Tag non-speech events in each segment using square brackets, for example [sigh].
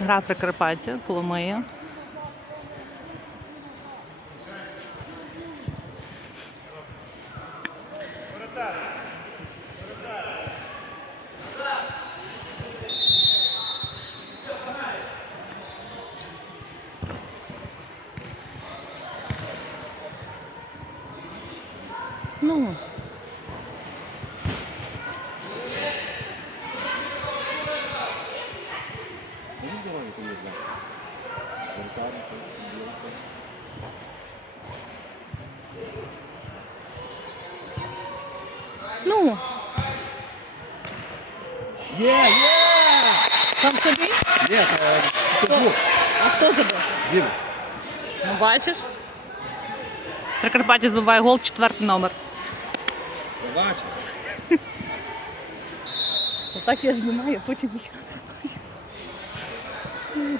Гра Прикарпаття, Коломия. Ну, ну, Є, є! сам собі? Ні, Стефук. А хто забив? Діма. Ну, бачиш? Прикарпаття збиває гол, четвертий номер. Бачиш? Отак я знімаю, потім ніхто не знає.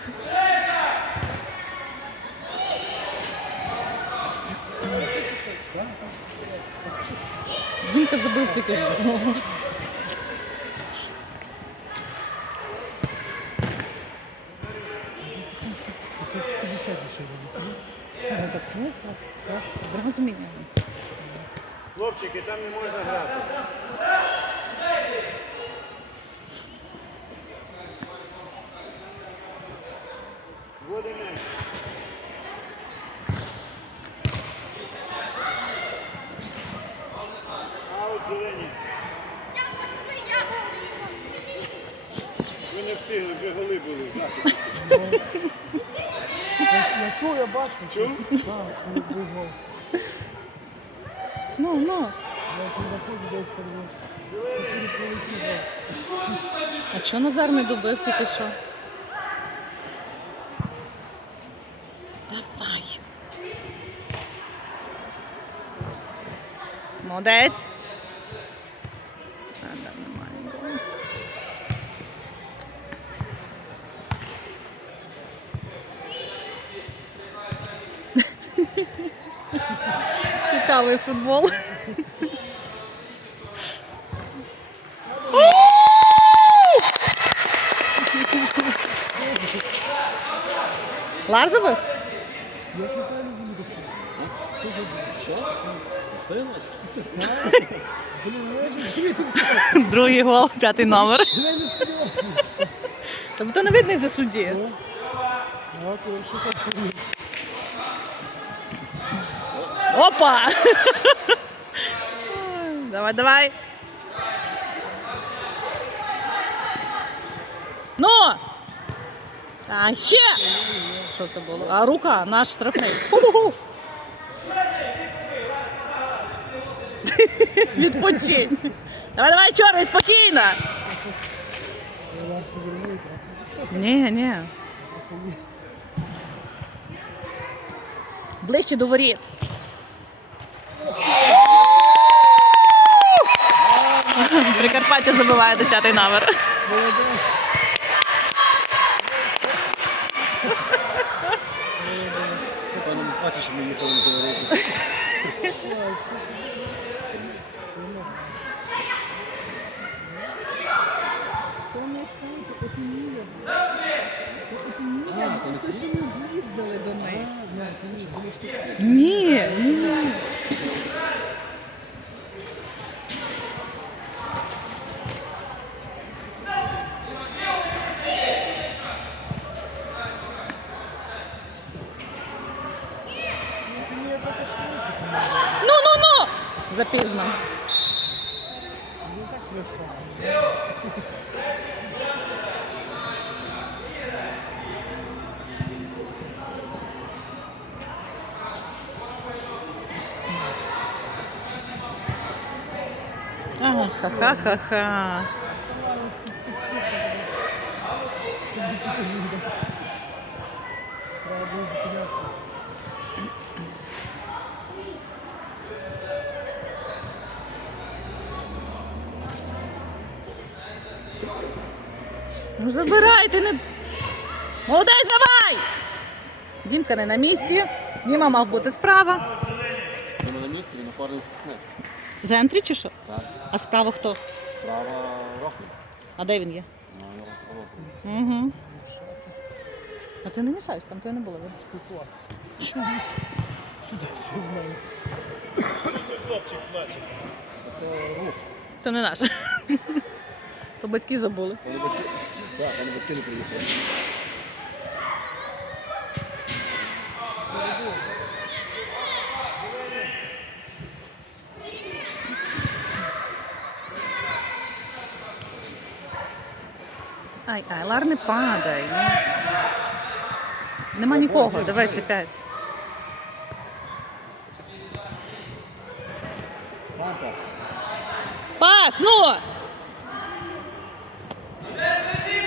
Дімка забив тільки що. Хлопчики, там не можна грати. Води м'яч. Аут зелені. Ви не встигли, вже голи були в захисті. Я чув, я бачу. Так, коли. Ну, ну. Я заходжу, десь перед А чого Назар не добив тільки що? Давай. Молодець. Цікавий футбол. Ларзовий? Другий гол, п'ятий номер. Тобто то не видно за судді. Опа! Давай, давай. Ну! А ще! Що це було? А рука, наш штрафний. [laughs] Відпочинь. Давай, давай, чорний, спокійно. Ні, ні. Ближче до воріт. Прикарпаття забиває 10 номер. Певно не схватиш, що ми їхали на товариство. А, то не ці? Їздили до неї. Ні, ні, ні. Ну, ну, ну! Запізно. так прийшов. Зупиняти. Ну забирайте, не. Молодець, давай! Дімка не на місці. Діма мав бути справа. Ми на місці, він опорний захисник. В центрі чи що? Так. А справа хто? Справа Рохлі. А де він є? Угу. А ти не мішаєш, там тебе не було. видно. Спілкуватися. Що з мене? Хлопчик плаче. То не наш. [laughs] То батьки забули. Вони батьки. Так, вони батьки не приїхали. Ай, ай, Лар не падай. ну. Нема нікого, дивись опять. Пас, ну!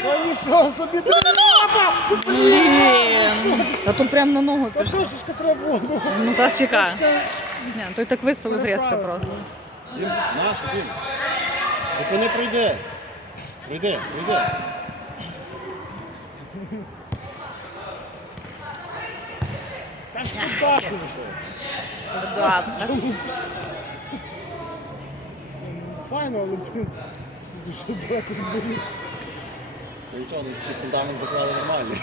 Та нічого собі Ну, Блін! Та то прям на ногу Та пішло. трошечки треба було. Ну та чекай. Ні, той так виставив різко просто. Дім, наш, Дім. Зупини, пройди. Пройди, пройди. Та ж куди ти? Да. Файно, але блін. Дуже далеко від воріт. Ну нічого, вони такий фундамент заклали нормальний.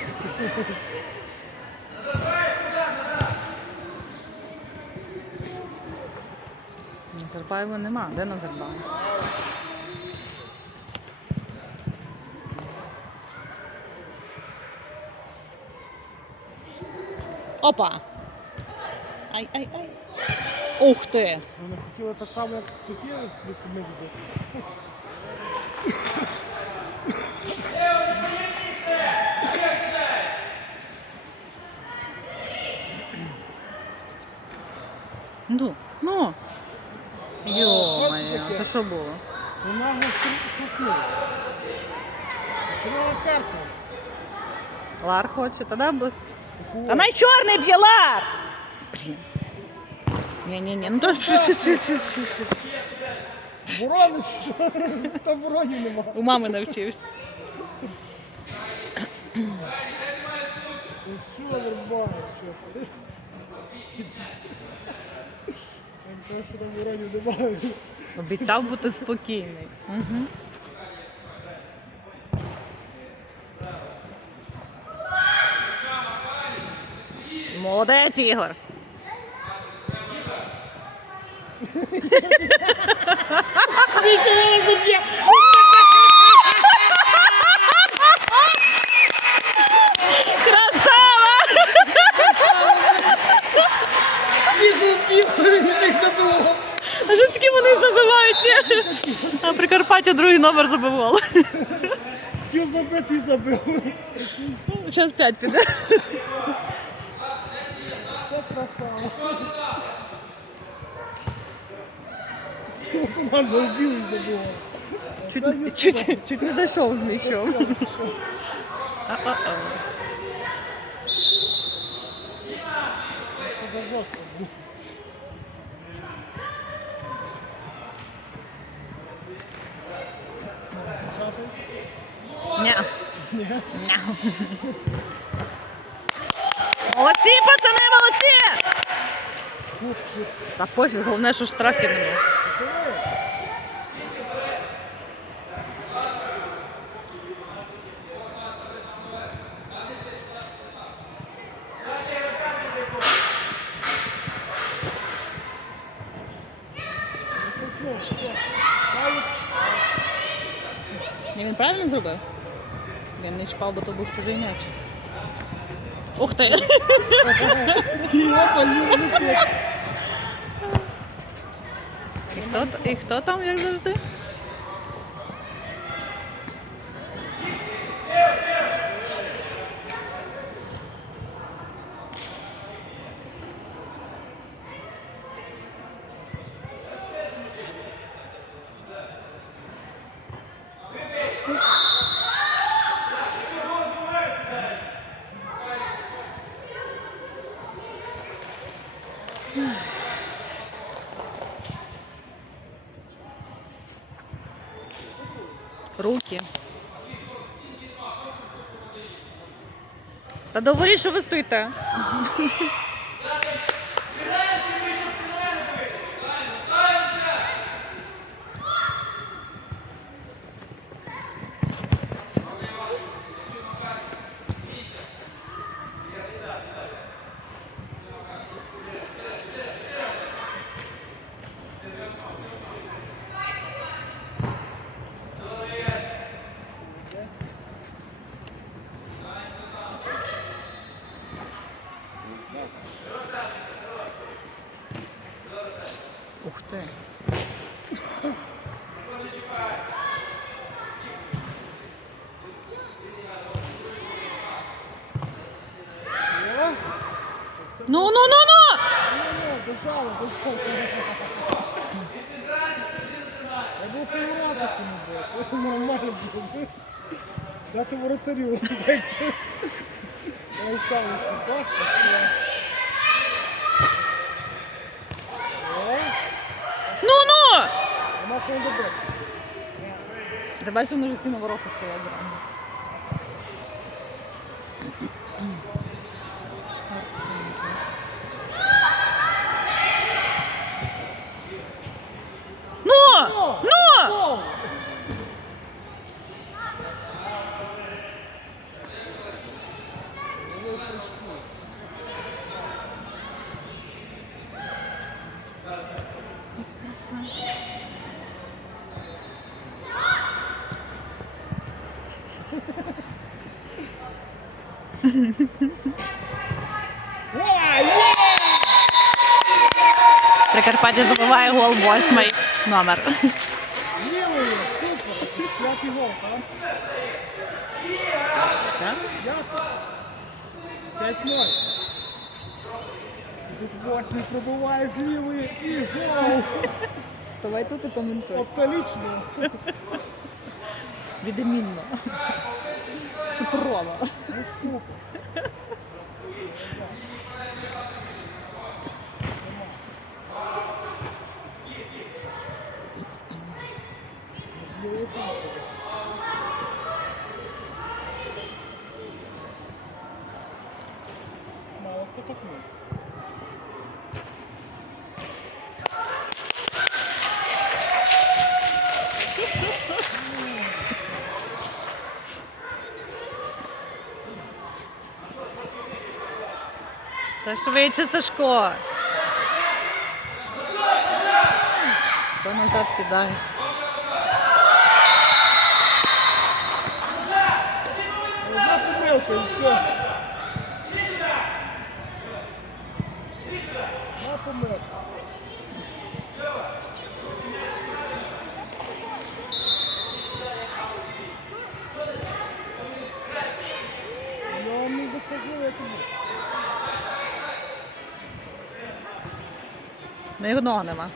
Назарбаєва нема. Де Назарбаєв? Опа! Ай, ай, ай. Ух ти! Вони хотіли так само, як є, собі самі забити. Ну, ну. Йо-моє, це що було? Це нагло штукнуло. Червона картка. Лар хоче, тоді б... Та най чорний б'є Лар! Блін. Ні-ні-ні, ну то чу-чу-чу-чу-чу. Що? Там воронів нема. У мами навчився. Що нормально, кажуть, що там воронів немає. Обіцяв бути спокійний. Угу. Молодець, Ігор. Він ще не заб'є! Красава! Всіх він ще. А що такі вони забивають? Ні? А Прикарпаття другий номер забивало. Хотів забити і забив. Зараз п'ять піде. Це красава. Ціла команда вбив і забила. Чуть, чуть, чуть не зайшов з м'ячом. Молодці, пацани, молодці! Та пофіг, головне, що штрафів не було. Він правильно зробив? Він не чіпав, бо то був чужий м'яч. Ух ти! І хто, і хто там, як завжди? Руки. Та говоріть, що ви стоїте. Ну, ну, ну, ну! Ну, дожали, дожали. Я був поворотик йому був, це нормально було. Дати воротарю. Впевнений, [laughs] так, все. Ну, ну! нема кого. Ти бачиш, вони вже ці на воротах стоять. реально. Ну! Ну! Гол! Вони в прыжку. Ой, є! Прикарпаття забиває гол восьмий номер. З лівої, супер. П'ятий гол, так? П'ятий. 5-0. Тут восьмий пробиває з лівої і гол. Вставай тут і коментуй. Отлично. Відмінно. Суперово. Ну супер. З лівої фланги. Мало хто так може. Та швидше Сашко. Хто назад кидає? Одна помилка і все. Одна помилка. Ну, он міг би все зловити. був. Ну нема.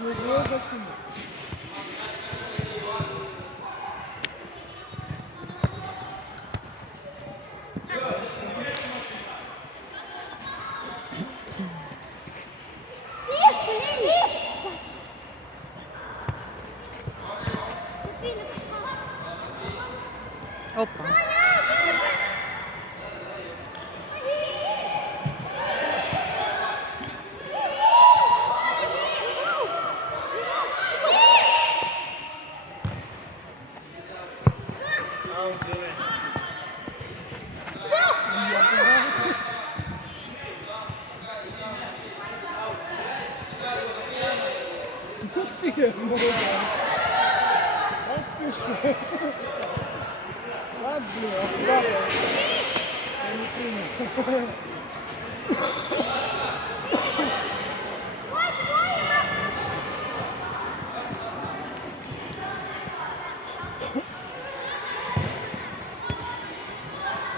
Але зловив за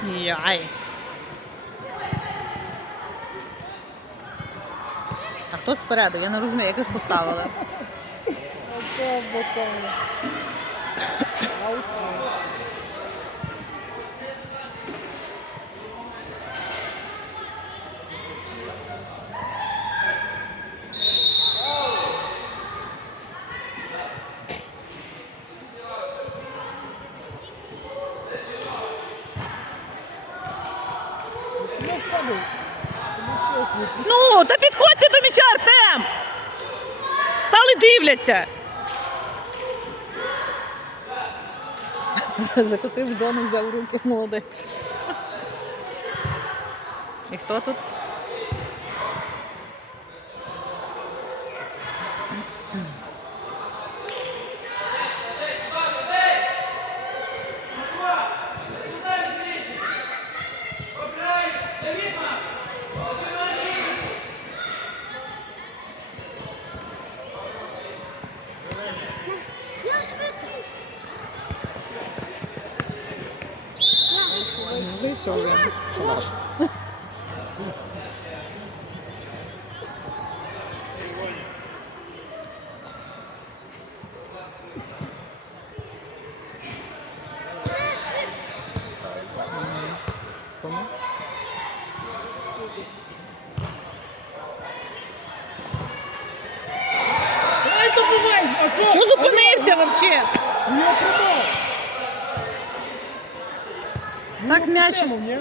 Яй. А хто спереду? Я не розумію, як їх поставили. Дивляться. [laughs] Закотив зону, взяв руки, молодець. І хто тут? човен. Наш. Що зупинився взагалі? Не отримав! Так м'яч. Тримав, ні?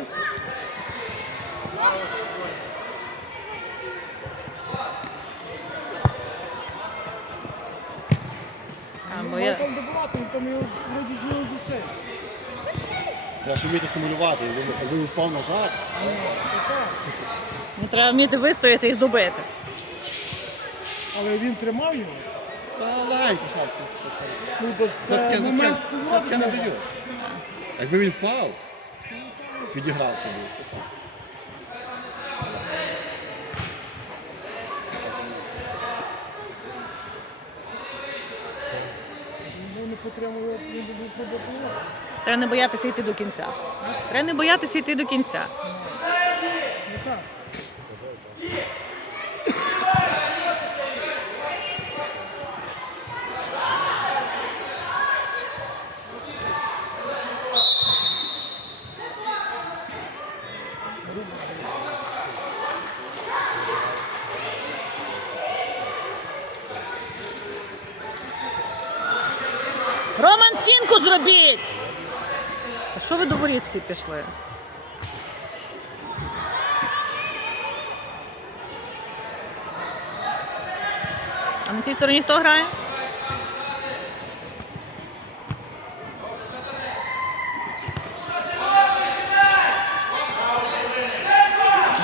А, бо Мав я... там добувати, там його вроді знову з. Треба ж вміти симулювати. Якби він впав назад, Мені треба вміти вистояти і добити. Але він тримав його. та легенько шапку. Ну, то Це таке, це за момент таке, це таке не повороту. Якби він впав, підіграв собі. Не. Треба не боятися йти до кінця. Треба не боятися йти до кінця. Ну так. Роман, стінку зробіть! Та що ви до воріт всі пішли? А на цій стороні хто грає?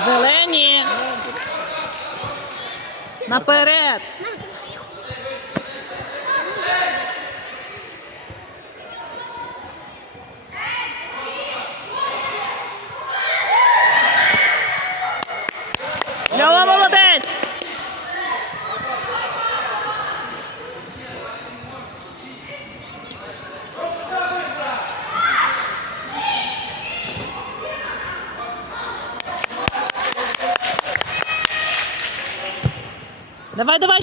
Зелені! Наперед! Льова молодець!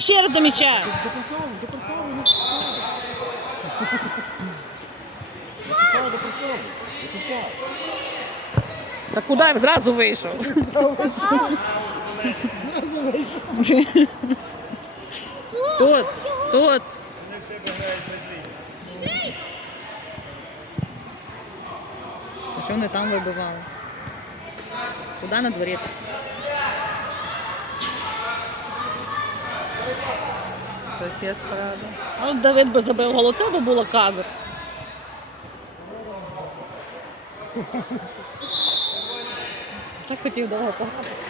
Давай, давай ще раз до м'яча. Допрацьовував, допрацьовував, не допрацьовував. Допрацьовував, допрацьовував. Допрацьовував. Та куди я зразу вийшов? [laughs] Зразу вийшов. Тут, тут. Вони в себе грають без лінії. А що вони там вибивали? Куди на дворець? Тофіс парада. А от Давид би забив голо, це би було кадр. Так хотів довго погратися.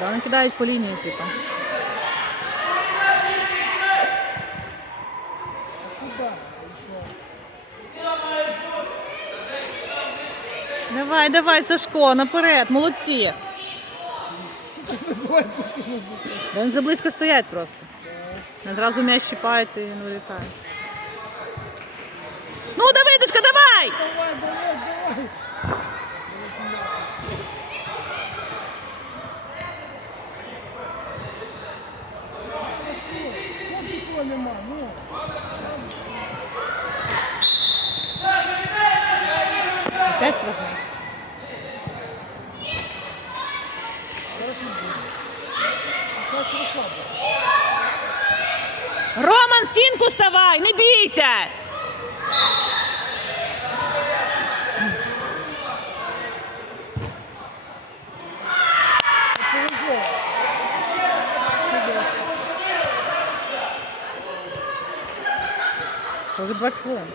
Да, вони кидають по лінії, типу. Куди? І що? Давай, давай, Сашко, наперед, молодці. Да Вони заблизько стоять просто. Зразу м'яч чіпають і він вилітає. Ну, Давидушка, давай! Давай, давай, давай. Як нікого нема, ну. Опять сложний. Хорошо буде. Краще розслабитися. Роман, стінку ставай, не бійся! Вже 20 хвилин.